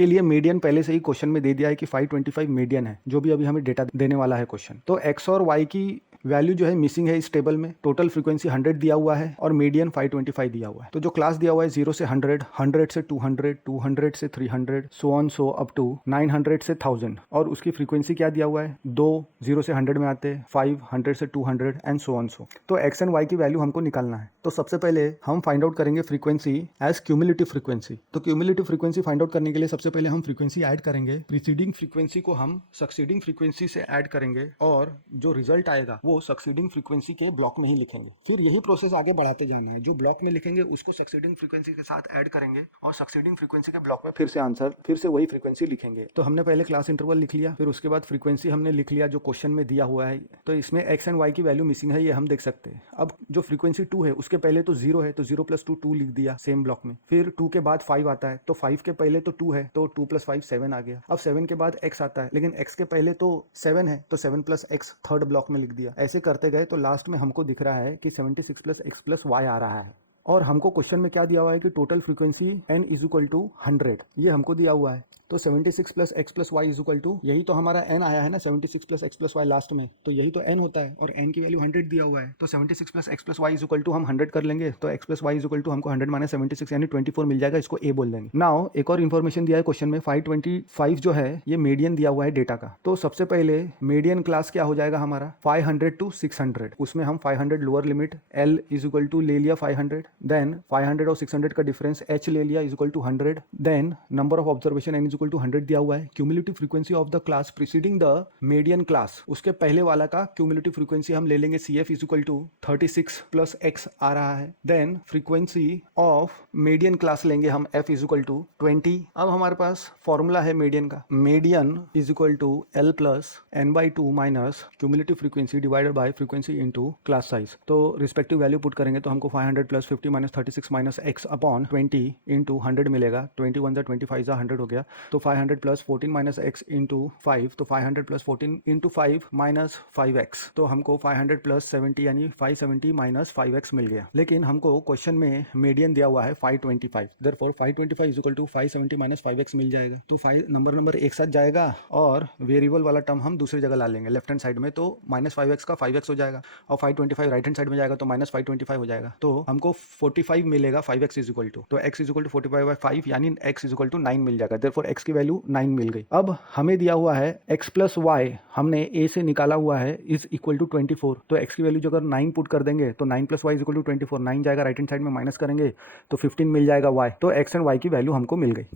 उसके लिए मीडियन पहले से ही क्वेश्चन में दे दिया है कि 525 मीडियन है, जो भी अभी हमें डेटा देने वाला है क्वेश्चन। तो एक्स और वाई की वैल्यू जो है मिसिंग है इस टेबल में। टोटल फ्रीक्वेंसी 100 दिया हुआ है और मीडियन 525 दिया हुआ है। तो जो क्लास दिया हुआ है 0 से 100, 100 से 200, 200 से 300, so on so up to 900 से 1000। और उसकी फ्रीक्वेंसी क्या दिया हुआ है, 2 0 से 100 में आते हैं, 5 100 से 200 एंड सो ऑन सो। तो एक्स एंड वाई की वैल्यू हमको निकालना है। तो सबसे पहले हम फाइंड आउट करेंगे फ्रीक्वेंसी एज क्यूमुलेटिव फ्रीक्वेंसी। तो क्यूमुलेटिव फ्रीक्वेंसी फाइंड आउट करने के लिए सबसे पहले हम फ्रीक्वेंसी ऐड करेंगे, प्रीसीडिंग फ्रीक्वेंसी को हम सक्सीडिंग फ्रीक्वेंसी से ऐड करेंगे और जो रिजल्ट आएगा वो सक्सीडिंग फ्रीक्वेंसी के ब्लॉक में ही लिखेंगे। फिर यही प्रोसेस आगे बढ़ाते जाना है, जो ब्लॉक में लिखेंगे उसको सक्सीडिंग फ्रीक्वेंसी के साथ ऐड करेंगे और सक्सीडिंग फ्रीक्वेंसी के ब्लॉक में फिर से आंसर, फिर से वही फ्रीक्वेंसी लिखेंगे। तो हमने पहले क्लास इंटरवल लिख लिया, फिर उसके बाद फ्रीक्वेंसी हमने लिख लिया जो क्वेश्चन में दिया हुआ है। तो इसमें एक्स एंड वाई की वैल्यू मिसिंग है, ये हम देख सकते हैं। अब जो फ्रीक्वेंसी 2 है उसके पहले तो 0 है, तो 0 + 2 2 लिख दिया सेम ब्लॉक में। फिर 2 के बाद 5 आता है, तो 5 के पहले तो 2 है, तो 2 + 5 7 आ गया। अब 7 के बाद x आता है, लेकिन x के पहले तो 7 है, तो 7 + x थर्ड ब्लॉक में लिख दिया। ऐसे करते गए तो लास्ट में हमको दिख रहा है कि 76 + x + y आ रहा है। और हमको क्वेश्चन में क्या दिया हुआ है कि टोटल फ्रीक्वेंसी n = 100, ये हमको दिया हुआ है। तो 76 + x + y = यही तो हमारा n आया है ना, 76 + x + y लास्ट में, तो यही तो n होता है और n की वैल्यू 100 दिया हुआ है। तो 76 + x + y = हम 100 कर लेंगे, तो x + y = हमको 100 - 76 यानी 24 मिल जाएगा। इसको a बोल देंगे। नाउ एक और इन्फॉर्मेशन दिया है क्वेश्चन में, 525 जो है ये मीडियन दिया हुआ है डेटा का। तो सबसे पहले मीडियन क्लास क्या हो जाएगा हमारा, 500 to 600। उसमें हम 500 लोअर लिमिट, l = ले लिया 500, देन 500 और 600 का डिफरेंस h ले लिया = 100, then number of observation n = 100 दिया हुआ है। Cumulative frequency of the class preceding the median class, उसके पहले वाला का क्यूमुलेटिव फ्रीक्वेंसी हम ले लेंगे, cf = 36 + x आ रहा है। Then frequency of median class लेंगे हम, f = 20। अब हमारे पास फॉर्मूला है मीडियन का, median = l + n/2 minus cumulative frequency divided by frequency into class size. तो रिस्पेक्टिव वैल्यू पुट करेंगे तो हमको 500 + 50 - 36 - x अपॉन 20 × 100 मिलेगा। 21 × 25 = 100 हो गया। तो 500 + 14 - x × 5, तो 500 + 14 × 5 - 5x, तो हमको 500 + 70 यानी 570 - 5x मिल गया। लेकिन हमको क्वेश्चन में मीडियन दिया हुआ है 525, देयरफॉर 525 = 570 - 5x मिल जाएगा। तो 5 नंबर एक साथ जाएगा और वेरिएबल वाला टर्म हम दूसरी जगह ला लेंगे लेफ्ट हैंड साइड में, तो -5x का 5x हो जाएगा और 525 राइट हैंड साइड में जाएगा तो -525 हो जाएगा। तो हमको 45 मिलेगा 5x = तो x = 45/5 यानी x = 9 मिल जाएगा। देयरफॉर x की वैल्यू 9 मिल गई। अब हमें दिया हुआ है x + y, हमने a से निकाला हुआ है = 24। तो x की वैल्यू जो अगर 9 पुट कर देंगे तो 9 + y = 24, 9 जाएगा राइट हैंड साइड में, माइनस करेंगे तो 15 मिल जाएगा y। तो x एंड y की वैल्यू हमको मिल गई।